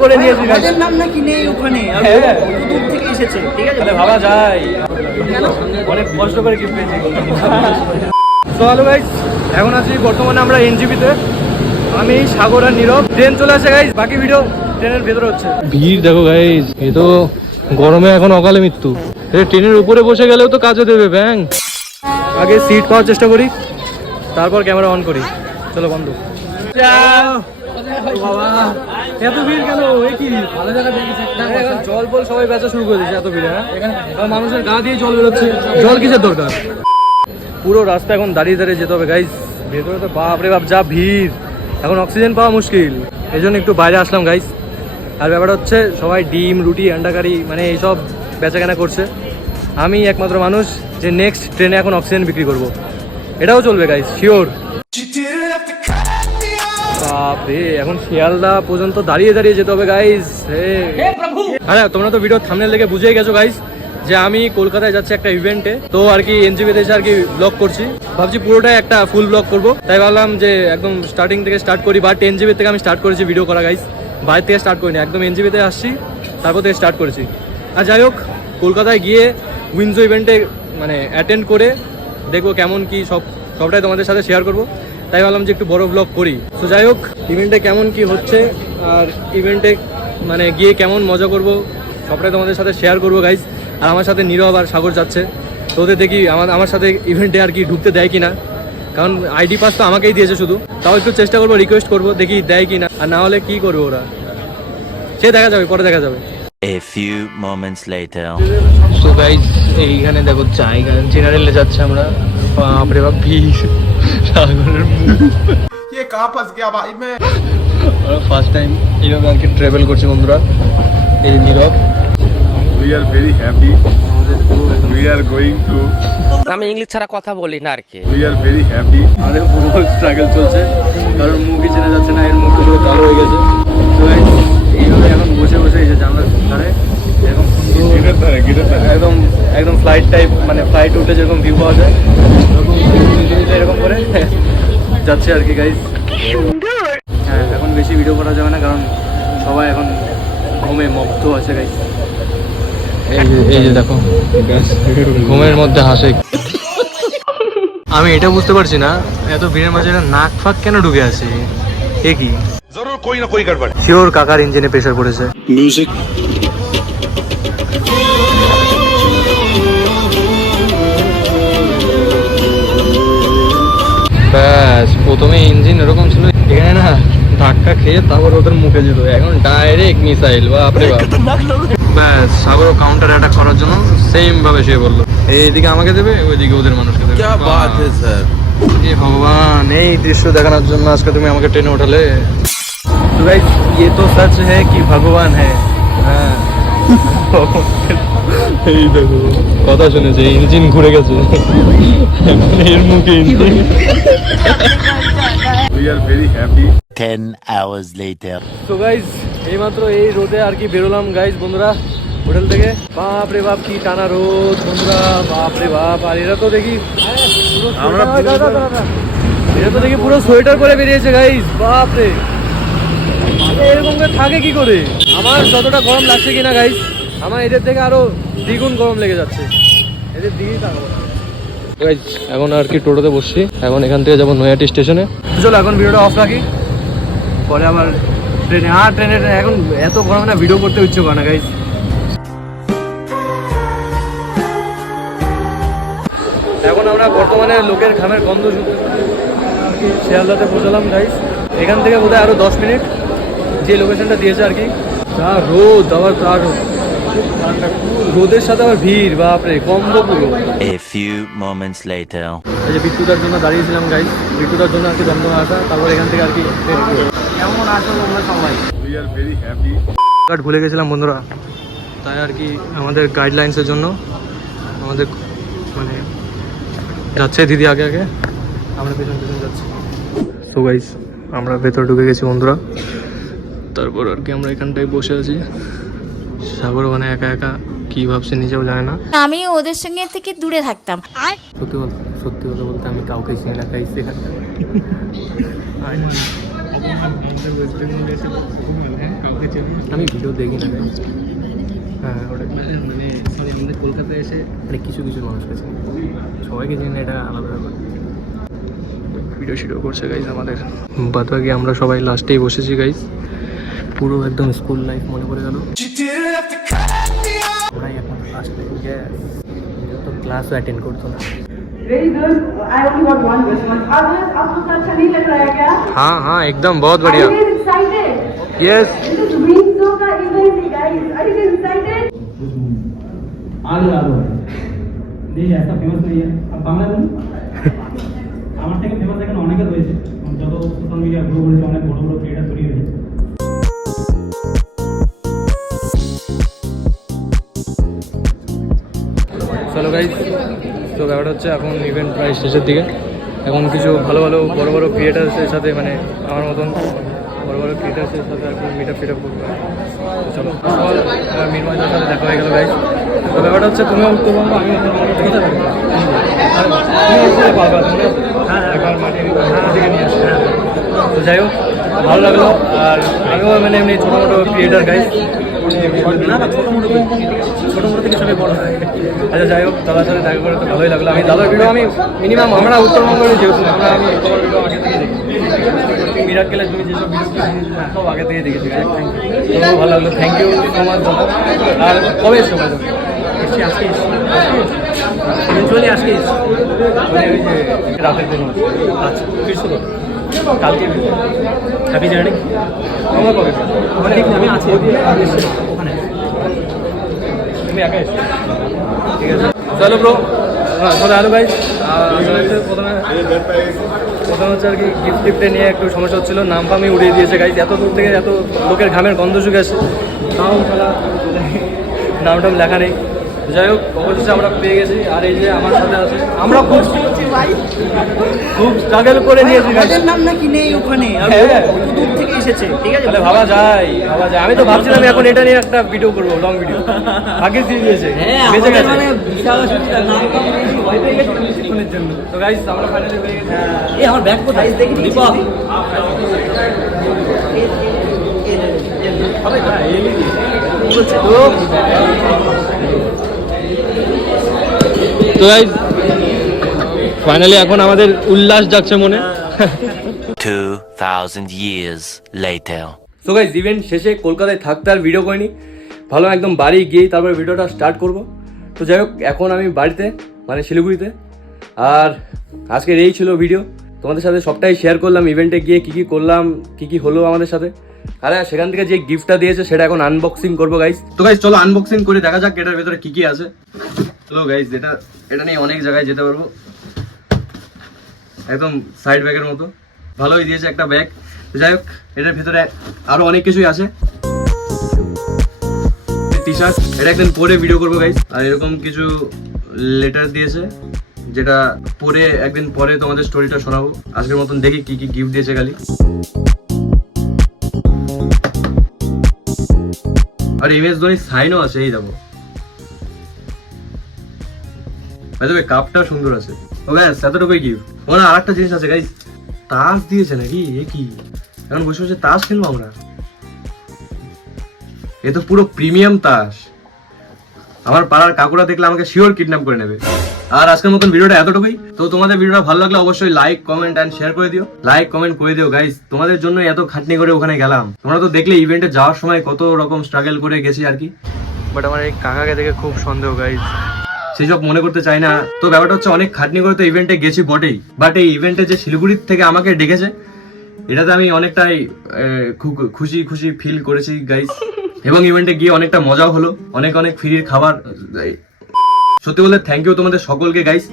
করে নিয়েছি গাছের নাম নাকি নেই ওখানে, দূর থেকে এসেছে, ঠিক আছে ভাবা যায়, অনেক কষ্ট করে গিফট পেয়েছি। সো হ্যালো গাইস, এখন আছি বর্তমানে আমরা এনজিপিতে, আমি সাগর আর নীরব। ট্রেন চলে আসে গাইস, বাকি ভিডিও ট্রেনের ভেতরে হচ্ছে। ভিড় দেখো গাইস, এ তো গরমে এখন অকালে মৃত্যু। ট্রেনের উপরে বসে গেলেও তো কাজে দেবে ব্যাং। আগে সিট পাওয়ার চেষ্টা করি, তারপর ক্যামেরা অন করি। চলো বন্ধ। বাবা এত ভিড় কেন? কি ভালো জায়গা দেখেছি, জল বল সবাই বেচা শুরু করে দিয়েছে। এত ভিড়, হ্যাঁ মানুষের গা দিয়ে জল বেরোচ্ছে, জল কিসের দরকার? পুরো রাস্তা এখন দাঁড়িয়ে দাঁড়িয়ে যেতে হবে গাইস। ভেতরে তো বাপরে বাপ যা ভিড়, এখন অক্সিজেন পাওয়া মুশকিল, এই জন্য একটু বাইরে আসলাম গাইস। আর ব্যাপারটা হচ্ছে সবাই ডিম রুটি আন্ডা কারি মানে এইসব বেচাকেনা করছে। আমি একমাত্র মানুষ যে নেক্সট ট্রেনে এখন অক্সিজেন বিক্রি করব, এটাও চলবে গাইস, শিওর। বাপরে এখন শিয়ালদা পর্যন্ত দাঁড়িয়ে দাঁড়িয়ে যেতে হবে গাইস। আরে তোমরা তো ভিডিও থাম্বনেল দেখে বুঝেই গেছো গাইস যে আমি কলকাতায় যাচ্ছি একটা ইভেন্টে, তো আর কি এনজিপিতে এসে আর কি ব্লগ করছি। ভাবছি পুরোটাই একটা ফুল ব্লগ করব, তাই ভাবলাম যে একদম স্টার্টিং থেকে স্টার্ট করি। বাট এনজিপি থেকে আমি স্টার্ট করেছি ভিডিও করা গাইস, বাইরে থেকে স্টার্ট করিনি, একদম এনজিপিতে আসছি তারপর থেকে স্টার্ট করেছি। আর যাই হোক, কলকাতায় গিয়ে উইন্ডো ইভেন্টে মানে অ্যাটেন্ড করে দেখবো কেমন কি সবটাই তোমাদের সাথে শেয়ার করবো, তাই ভাবলাম যে একটু বড় ব্লগ করি। তো যাই হোক, ইভেন্টে কেমন কি হচ্ছে আর ইভেন্টে মানে গিয়ে কেমন মজা করব সবটাই তোমাদের সাথে শেয়ার করবো গাইজ। আর আমার সাথে নীরব আর সাগর যাচ্ছে, তো ওদের দেখি আমার সাথে ইভেন্টে আর কি ঢুকতে দেয় কিনা, কারণ আইডি পাস তো আমাকেই দিয়েছে শুধু। তাও একটু চেষ্টা করবো, রিকোয়েস্ট করবো, দেখি দেয় কিনা, আর না হলে কি করবে ওরা সে দেখা যাবে, পরে দেখা যাবে। A few moments later. So guys এইখানে দেখো জায়গা জেনারেলে যাচ্ছে আমরা, বাপরে বাপ ভিড়, সাগরের ये कहां फंस गया भाई मैं। ফার্স্ট টাইম এইভাবে আর কি ট্রাভেল করছি বন্ধুরা। এই নীরব, We are very happy. We are going to. আমি ইংলিশ ছাড়া কথা বলি না আর কি। We are very happy. আমাদের পুরো স্ট্রাগল চলছে, কারণ মুভি চেনা যাচ্ছে না, এর মুখ পুরো কালো হয়ে গেছে। তো এইভাবে এখন বসে বসে এই যে জানলার ধারে এরকম একদম একদম ফ্লাইট টাইপ, মানে ফ্লাইট উঠে যেরকম ভিউ পাওয়া যায় এরকম করে যাচ্ছে আর কি গাইজ। হ্যাঁ এখন বেশি ভিডিও করা যাবে না, কারণ সবাই এখন ঘুমে মগ্ন আছে গাইজ। এই যে দেখো ঘুমের মধ্যে হাসে। আমি এটা বুঝতে পারছি না, এত ভিড়ের মাঝে নাক ফাঁক কেন ঢুকে আছে, এ কি? जरूर कोई ना कोई गड़बड़। শিওর কাকার ইঞ্জিনে প্রেসার পড়েছে। म्यूजिक। ব্যাস প্রথমে ইঞ্জিন এরকম ছিল, এখানে না ধাক্কা খেয়ে তারপর ওদের মুখে যেত, এখন ডাইরেক্ট মিসাইল। বাপরে বাপ। ব্যাস সাগর কাউন্টার অ্যাটাক করার জন্য সেম ভাবে সে বললো, এইদিকে আমাকে দেবে, ওইদিকে ওদের মানুষকে দেবে। क्या बात है सर। এ ভগবান, এই দৃশ্য দেখানোর জন্য আজকে তুমি আমাকে ট্রেনে ওঠালে। তো গাইস ये तो सच है कि भगवान है। হ্যাঁ এই দেখো কথা শুনেছে, ইঞ্জিন ঘুরে গেছে, এর মুখে engine. We are very happy. 10 hours later. তো গাইজ এইমাত্র এই রোদে আর কি বেরোলাম গাইজ বন্ধুরা হোটেল থেকে। বাপ রে বাপ কি টানা রোদ বন্ধুরা, বাপ রে বাপ। আর এরা তো দেখি পুরো সোয়েটার করে বেরিয়েছে গাইজ, বাপ রে। এরকম করে থাকে কি করে? আমার যতটা গরম লাগছে কিনা গাইজ, আমার এদের থেকে আরো দ্বিগুণ গরম লেগে যাচ্ছে, এদের দিকেই থাকবো। এখন আর কি টোটোতে বসছি, এখন এখান থেকে যাবো নৈহাটি স্টেশনে। চলো এখন ভিডিওটা অফ রাখি, পরে আবার ট্রেনে। আর ট্রেনে এখন এত গরম না, ভিডিও করতে ইচ্ছে করে না গাইজ। এখন আমরা বর্তমানে লোকের ঘামের গন্ধ শুনতে শিয়ালদাতে পৌঁছালাম গাইজ। এখান থেকে বোধহয় আরো 10 মিনিট, যে লোকেশনটা দিয়েছে আর কি। তার রোদ, আবার তার রোদের সাথে আবার ভিড়, বাপরে কম্বো পুরো। A few moments later. এই যে বিদ্যুতার জন্য দাঁড়িয়েছিলাম গাইজ, বিদ্যুতার জন্য আর কি দমদমে আসা, তারপর এখান থেকে আর কি কেমন আছো তোমরা সবাই। We are very happy. Card ভুলে গেছিলাম বন্ধুরা, তাই আর কি আমাদের গাইডলাইন্সের জন্য আমাদের মানে যাচ্ছে দিদি আগে আগে, আমরা পেছন পেছন যাচ্ছি। সো গাইজ আমরা ভেতরে ঢুকে গেছি বন্ধুরা, তারপর আর কি আমরা এখানটায় বসে আছি। সাগর মানে একা একা কি ভাবছে নিজেও জানে না। আমি ওদের সঙ্গে থেকে দূরে থাকতাম। সত্যি বলতে সত্যি কথা বলতে আমি কাউকে চিনি না গাইস এখানে। আমি ভিডিও দেখি না guys। হ্যাঁ ওটা মানে সরি আমাদের কলকাতায় এসে মানে কিছু কিছু মানুষকে চিনি, সবাইকে চিনি না, এটা আলাদা ব্যাপার। ভিডিও শিডিও করছে গাইজ আমাদের, বাদ বাকি আমরা সবাই লাস্টেই বসেছি গাইজ। পুরো একদম স্কুল লাইফ মনে পড়ে গেল। ভাই এখন লাস্ট তো ক্লাসও অ্যাটেন্ড করতো না। Very good. I only got one response. Others, आपको तो अच्छा नहीं लग रहा है क्या? हाँ हाँ एकदम बहुत बढ़िया। Are you guys excited? Yes This is Rinzo का event, guys. Are you guys excited? आगे आ रहा है नहीं ऐसा फेमस नहीं है अब बांग्ला बोलूं আমার থেকে ফেমাস এখন অনেকে রয়েছে যত সোশ্যাল মিডিয়া গ্রো করেছে অনেক বড় বড় ক্রিয়েটার তৈরি হয়েছে চলো গাইজ, তো ব্যাপারটা হচ্ছে এখন ইভেন্ট প্রায় শেষের দিকে। এখন কিছু ভালো ভালো বড় বড় ক্রিয়েটার্সের সাথে মানে আমার মতন বড় বড় ক্রিয়েটার্সের সাথে এখন মিট আপ করবো। চলো আমার মিনময়দার সাথে দেখা হয়ে গেল গাইজ। তো ব্যাপারটা হচ্ছে তুমিও উত্তর বঙ্গ, আমি কোথায় থাকবো, একবার মাটির দিকে নিয়ে আসছি। তো যাই হোক ভালো লাগলো। আর আমিও মানে এমনি ছোটো মোটো ক্রিয়েটার গাইজ, না না ছোটো মোটো থেকে সবাই বড় হয়। আচ্ছা যাই হোক, দাদার সাথে দেখা করে তো ভালোই লাগলো। আমি দাদার ভিডিও আমি মিনিমাম আমরা উত্তরবঙ্গের যেহেতু আমি তোমার ভিডিও আগে থেকে দেখি, বিরাট খেলে তুমি যেসব ভিডিও সব আগে থেকে দেখেছি। তোমার ভালো লাগলো, থ্যাংক ইউ সো মাচ দাদা। আর কবে এসছো ভাই? আজকে আজকে মানে ওই যে রাতের দিন। আচ্ছা ফিরছো তো কালকে? Happy journey. আমার কবে? আমি আছি ওখানে। তুমি একা এসছো? ঠিক আছে চলো ব্রো। চলো আলু ভাই, প্রথমে হচ্ছে আর কি গিফট টিফটে নিয়ে একটু সমস্যা হচ্ছিলো। নাম ফামই উড়িয়ে দিয়েছে গাইজ, এত দূর থেকে এত লোকের ঘামের গন্ধ শুকে আসে, তাও খেলা নাম টাম লেখা নেই। যাই হোক অবশেষে আমরা পেয়ে গেছি। আর এই যে আমার সাথে আছে, আমরা খুব স্ট্রাগল করে নিয়েছি। নাম নাকি নেই ওখানে, দূর থেকে এসেছে, ঠিক আছে? তাহলে ভাবা যায়। আমি তো ভাবছিলাম এখন এটা নিয়ে একটা ভিডিও করবো, লং ভিডিও। আগে দিয়ে দিয়েছে, বেঁচে গেছে। মানে বিশাল অসুবিধা, নাম টাম নেই, ভয় পেয়ে গেছি কিছুক্ষণের জন্য। তো গাইস আমরা ফাইনালি হয়ে গেছি। এই আমার ব্যাগ কোথায় দেখি দীপক? তো গাইস ফাইনালি এখন আমাদের উল্লাস যাচ্ছে মনে। 2000 years later. তো গাইস ইভেন্ট শেষে কলকাতায় থাকতে আর ভিডিও করিনি, ভালো একদম বাড়ি গিয়েই তারপর ভিডিওটা স্টার্ট করব। তো যাই হোক এখন আমি বাড়িতে মানে শিলিগুড়িতে। আর আজকের এই ছিল ভিডিও, তোমাদের সাথে সবটাই শেয়ার করলাম। ইভেন্টে গিয়ে কী কী করলাম, কী কী হলো আমাদের সাথে। আর সেখান থেকে যে গিফটটা দিয়েছে সেটা এখন আনবক্সিং করবো গাইস। তো গাইস চলো আনবক্সিং করে দেখা যাক এটার ভেতরে কী কী আছে। চলো গাইস এটা নিয়ে অনেক জায়গায় যেতে পারবো, একদম সাইড ব্যাগের মতো ভালোই দিয়েছে একটা ব্যাগ। যাই হোক এটার ভেতরে আরো অনেক কিছুই আছে। টি শার্ট, এটা একদিন পরে ভিডিও করবো গাইস। আর এরকম কিছু লেটার দিয়েছে যেটা পরে একদিন পরে তোমাদের স্টোরিটা শোনাবো। আজকের মতন দেখি কি কি গিফট দিয়েছে খালি। আর এমএস ধোনির সাইনও আছে, এই দেখো। কাপটা সুন্দর আছে। ও গাইস এতটুকুই গিফট। ওরা আর একটা জিনিস আছে গাইস, তাস দিয়েছে নাকি? এ কি এখন বসে বসে তাস খেলবো আমরা? এ তো পুরো প্রিমিয়াম তাস। আমার পাড়ার কাকুরা দেখলে আমাকে শিওর কিডন্যাপ করে নেবে। আর আজকের মতন ভিডিওটা এতটুকুই। তো তোমাদের ভিডিওটা ভালো লাগলে অবশ্যই লাইক কমেন্ট এন্ড শেয়ার করে দিও। লাইক কমেন্ট করে দিও গাইস, তোমাদের জন্য এত খাটনি করে ওখানে গেলাম। তোমরা তো দেখলে ইভেন্টে যাওয়ার সময় কত রকম স্ট্রাগল করে গেছি আর কি। বাট আমার এই কাকাকে দেখে খুব সন্দেহ গাইস, সেসব মনে করতে চাই না। তো ব্যাপারটা হচ্ছে অনেক খাটনি করে তো ইভেন্টে গেছি বটেই, বাট এই ইভেন্টে যে শিলিগুড়ির থেকে আমাকে ডেকেছে এটাতে আমি অনেকটাই খুশি খুশি ফিল করেছি গাইস। এবং ইভেন্টে গিয়ে অনেকটা মজাও হলো, অনেক অনেক ফ্রির খাবার। সত্যি বলতে থ্যাংক ইউ তোমাদের সকলকে গাইস,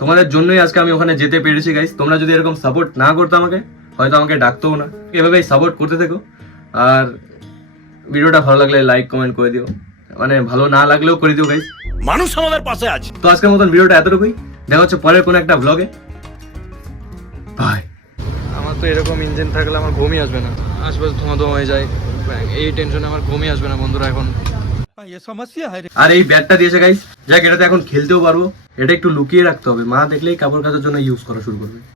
তোমাদের জন্যই আজকে আমি ওখানে যেতে পেরেছি গাইস। তোমরা যদি এরকম সাপোর্ট না করতে আমাকে, হয়তো আমাকে ডাকতেও না। এভাবেই সাপোর্ট করতে থেকো। আর ভিডিওটা ভালো লাগলে লাইক কমেন্ট করে দিও, মানে ভালো না লাগলেও করে দিও গাইস। মানুষ আমাদের পাশে আছে। তো আজকের মতন ভিডিওটা এতটুকুই, দেখা হচ্ছে পরের কোনো একটা ব্লগে। বাই। আমার তো এরকম ইঞ্জিন থাকলে আমার ঘুমই আসবে না, আশপাশে ধোঁয়া হয়ে যায়, এই টেনশনে আমার ঘুমই আসবে না বন্ধুরা এখন। আর এই ব্যাটটা দিয়েছে গাইস, যাক এটাতে এখন খেলতেও পারবো। এটা একটু লুকিয়ে রাখতে হবে, মা দেখলেই কাপড় কাচার জন্য ইউজ করা শুরু করবে।